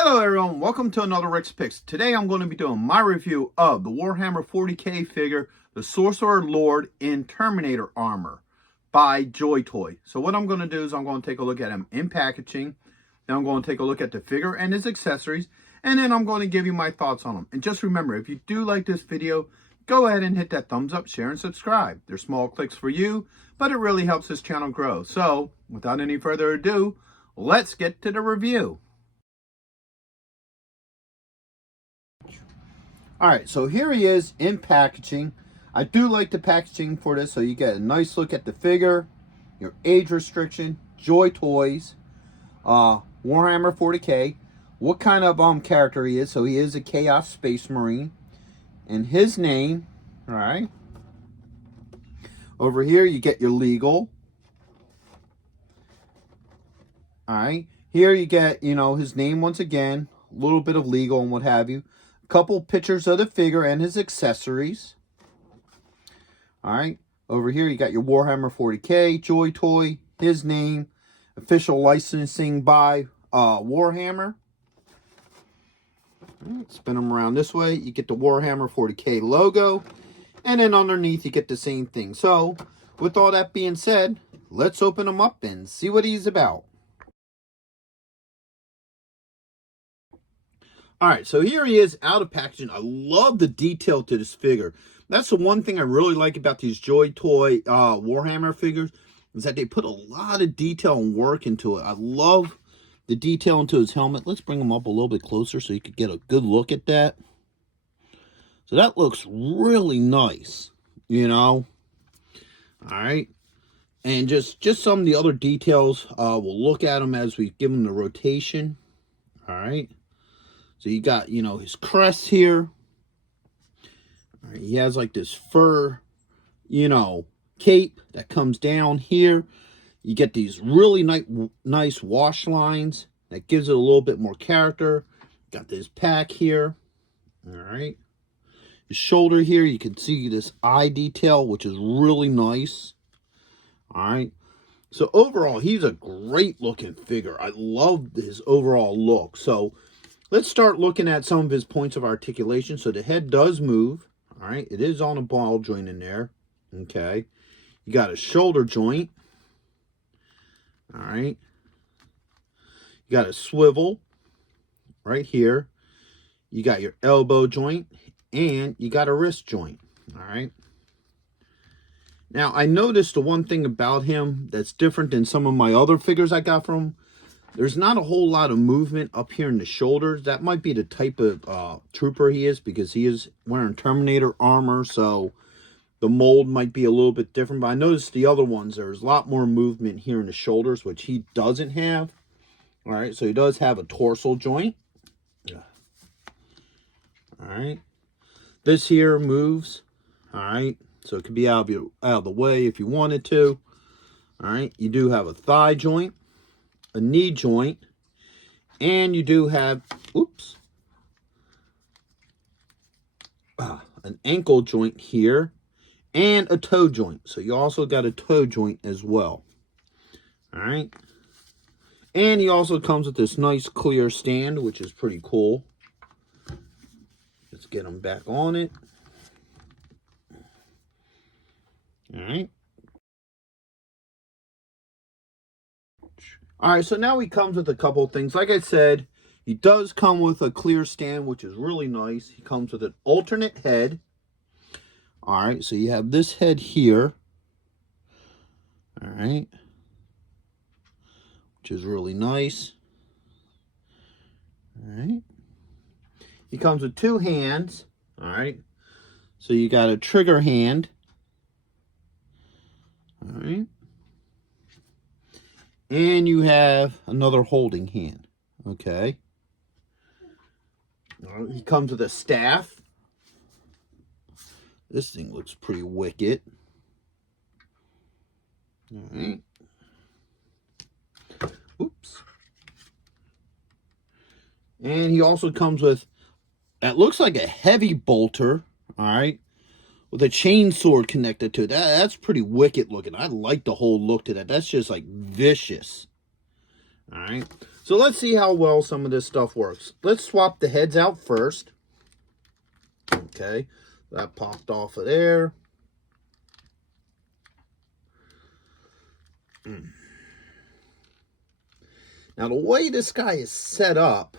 Hello everyone, welcome to another Rick's Picks. Today I'm going to be doing my review of the Warhammer 40k figure, the Sorcerer Lord in Terminator Armor by Joytoy. So what I'm going to do is I'm going to take a look at him in packaging, then I'm going to take a look at the figure and his accessories, and then I'm going to give you my thoughts on him. And just remember, if you do like this video, go ahead and hit that thumbs up, share, and subscribe. They're small clicks for you, but it really helps this channel grow. So without any further ado, let's get to the review. Alright, so here he is in packaging. I do like the packaging for this, so you get a nice look at the figure, your age restriction, Joytoys, Warhammer 40k, what kind of character he is. So he is a Chaos Space Marine, and his name, alright. Over here you get your legal. Alright, here you get, his name once again, a little bit of legal and what have you. Couple pictures of the figure and his accessories. Alright, over here you got your Warhammer 40k, Joytoy, his name, official licensing by Warhammer. Right, spin them around this way, you get the Warhammer 40k logo, and then underneath you get the same thing. So, with all that being said, let's open him up and see what he's about. Alright, so here he is out of packaging. I love the detail to this figure. That's the one thing I really like about these Joytoy Warhammer figures, is that they put a lot of detail and work into it. I love the detail into his helmet. Let's bring him up a little bit closer so you could get a good look at that. So that looks really nice, Alright. And just some of the other details, we'll look at them as we give him the rotation. Alright. So you got, his crest here. All right, he has like this fur, cape that comes down here. You get these really nice wash lines that gives it a little bit more character. Got this pack here. All right. His shoulder here, you can see this eye detail, which is really nice. All right. So overall, he's a great looking figure. I love his overall look. So let's start looking at some of his points of articulation. So the head does move. All right. It is on a ball joint in there. Okay. You got a shoulder joint. All right. You got a swivel right here. You got your elbow joint. And you got a wrist joint. All right. Now, I noticed the one thing about him that's different than some of my other figures I got from him. There's not a whole lot of movement up here in the shoulders. That might be the type of trooper he is, because he is wearing Terminator Armor, so the mold might be a little bit different. But I noticed the other ones, there's a lot more movement here in the shoulders, which he doesn't have. All right, so he does have a torso joint. Yeah. All right. This here moves. All right, so it could be out of the way if you wanted to. All right, you do have a thigh joint, a knee joint, and you do have, an ankle joint here, and a toe joint. So you also got a toe joint as well. All right. And he also comes with this nice clear stand, which is pretty cool. Let's get him back on it. All right. All right, so now he comes with a couple of things. Like I said, he does come with a clear stand, which is really nice. He comes with an alternate head. All right, so you have this head here. All right. Which is really nice. All right. He comes with two hands. All right. So you got a trigger hand. All right. And you have another holding hand. Okay. He comes with a staff. This thing looks pretty wicked. All right. Oops. And he also comes with, it looks like a heavy bolter. All right. With a chain sword connected to it. That's pretty wicked looking. I like the whole look to that. That's just like vicious. All right. So let's see how well some of this stuff works. Let's swap the heads out first. Okay, that popped off of there. Now the way this guy is set up,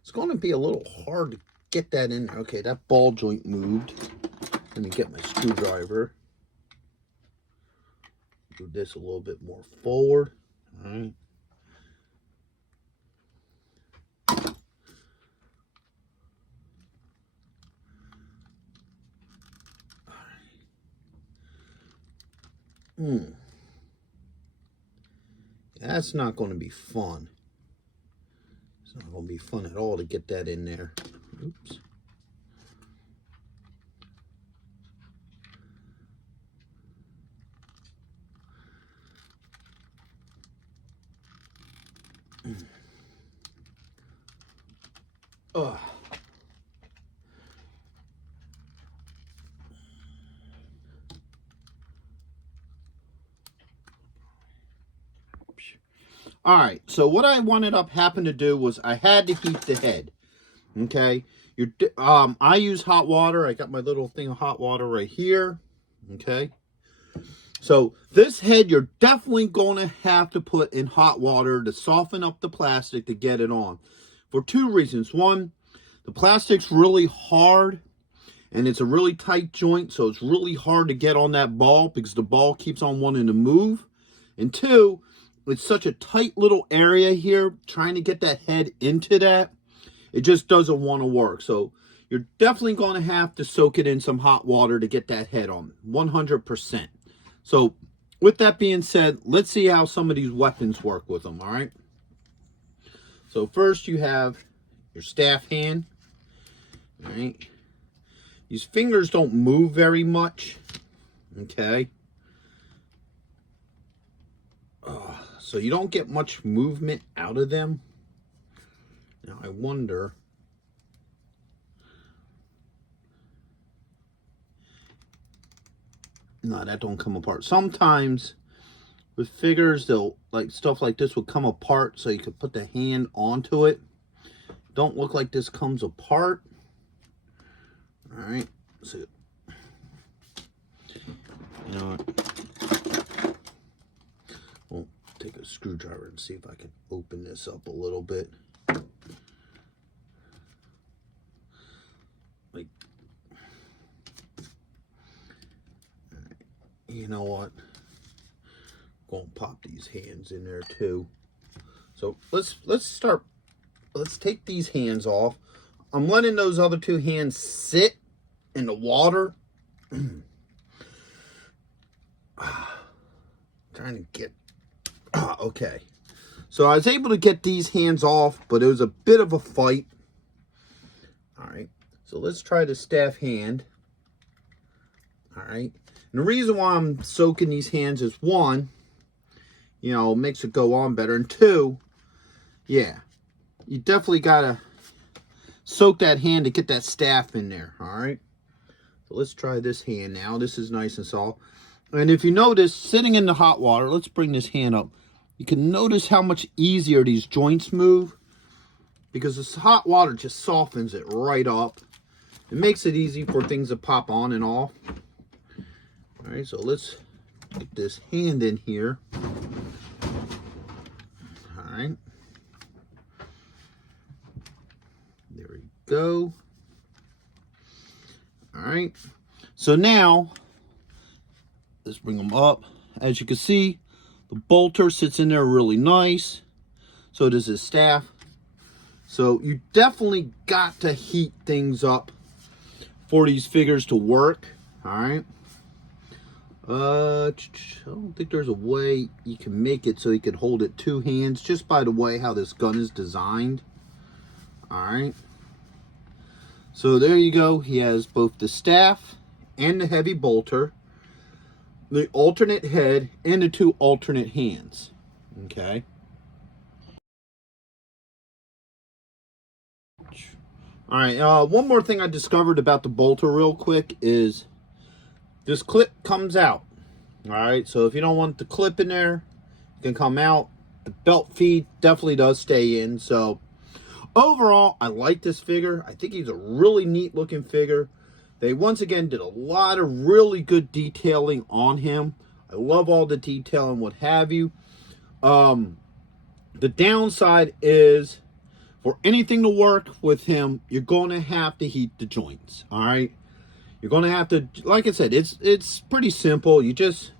it's going to be a little hard to get that in there. Okay, that ball joint moved. Let me get my screwdriver. Do this a little bit more forward. All right. That's not going to be fun. It's not going to be fun at all to get that in there. Oops. Ugh. All right, so what I happened to do was I had to heat the head. Okay, I use hot water. I got my little thing of hot water right here. Okay, so this head you're definitely going to have to put in hot water to soften up the plastic to get it on, for two reasons. One, the plastic's really hard and it's a really tight joint, so it's really hard to get on that ball because the ball keeps on wanting to move. And two, it's such a tight little area here, trying to get that head into that, it just doesn't want to work. So you're definitely going to have to soak it in some hot water to get that head on, 100%. So with that being said, let's see how some of these weapons work with them, all right? So first you have your staff hand, all right? These fingers don't move very much, okay? So you don't get much movement out of them. Now I wonder, no, that don't come apart. Sometimes with figures, they'll, like, stuff like this will come apart so you can put the hand onto it. Don't look like this comes apart. All right, so you know what? We'll take a screwdriver and see if I can open this up a little bit. Like, you know what? Gonna pop these hands in there too. So let's start. Let's take these hands off. I'm letting those other two hands sit in the water. Trying to get, okay. So I was able to get these hands off, but it was a bit of a fight. All right, so let's try the staff hand. All right, and the reason why I'm soaking these hands is, one, you know, makes it go on better, and two, yeah, you definitely gotta soak that hand to get that staff in there. All right, so let's try this hand now. This is nice and soft. And if you notice, sitting in the hot water, let's bring this hand up. You can notice how much easier these joints move because this hot water just softens it right up. It makes it easy for things to pop on and off. All right, so let's get this hand in here. All right. There we go. All right. So now, let's bring them up. As you can see, the bolter sits in there really nice. So does his staff. So you definitely got to heat things up for these figures to work. All right. I don't think there's a way you can make it so you can hold it two hands, just by the way how this gun is designed. All right. So there you go. He has both the staff and the heavy bolter, the alternate head, and the two alternate hands. Okay. All right. One more thing I discovered about the bolter real quick is this clip comes out. All right. So if you don't want the clip in there, it can come out. the belt feed definitely does stay in. So overall, I like this figure. I think he's a really neat looking figure. They once again did a lot of really good detailing on him. I love all the detail and what have you. The downside is, for anything to work with him, you're going to have to heat the joints. All right, you're going to have to, like I said, it's pretty simple. You just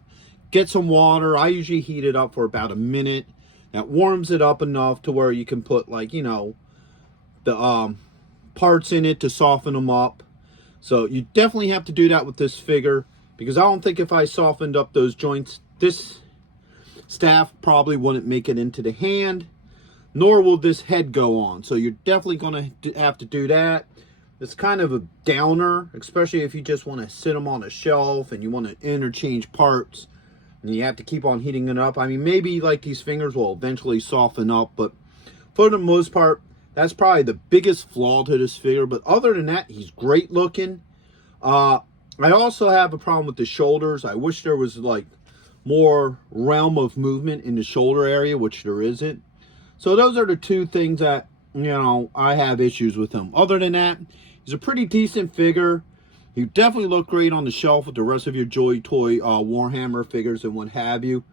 get some water. I usually heat it up for about a minute. That warms it up enough to where you can put, like, you know, the parts in it to soften them up. So you definitely have to do that with this figure, because I don't think if I softened up those joints, this staff probably wouldn't make it into the hand, nor will this head go on. So you're definitely going to have to do that. It's kind of a downer, especially if you just want to sit them on a shelf and you want to interchange parts and you have to keep on heating it up. I mean, maybe like these fingers will eventually soften up, but for the most part, that's probably the biggest flaw to this figure. But other than that, he's great looking. I also have a problem with the shoulders. I wish there was like more realm of movement in the shoulder area, which there isn't. So those are the two things that, you know, I have issues with him. Other than that, he's a pretty decent figure. He definitely look great on the shelf with the rest of your Joytoy Warhammer figures and what have you.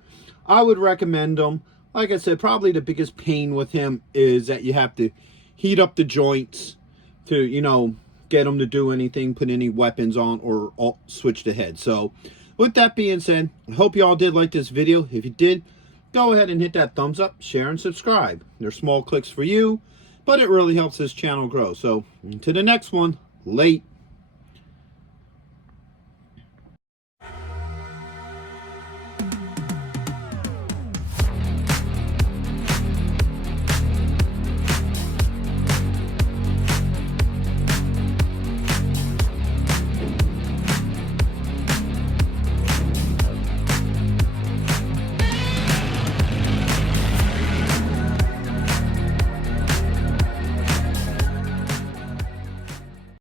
I would recommend him. Like I said, probably the biggest pain with him is that you have to heat up the joints to, you know, get him to do anything, put any weapons on, or switch the head. So with that being said, I hope you all did like this video. If you did, go ahead and hit that thumbs up, share, and subscribe. They're small clicks for you, but it really helps this channel grow. So, to the next one. Late.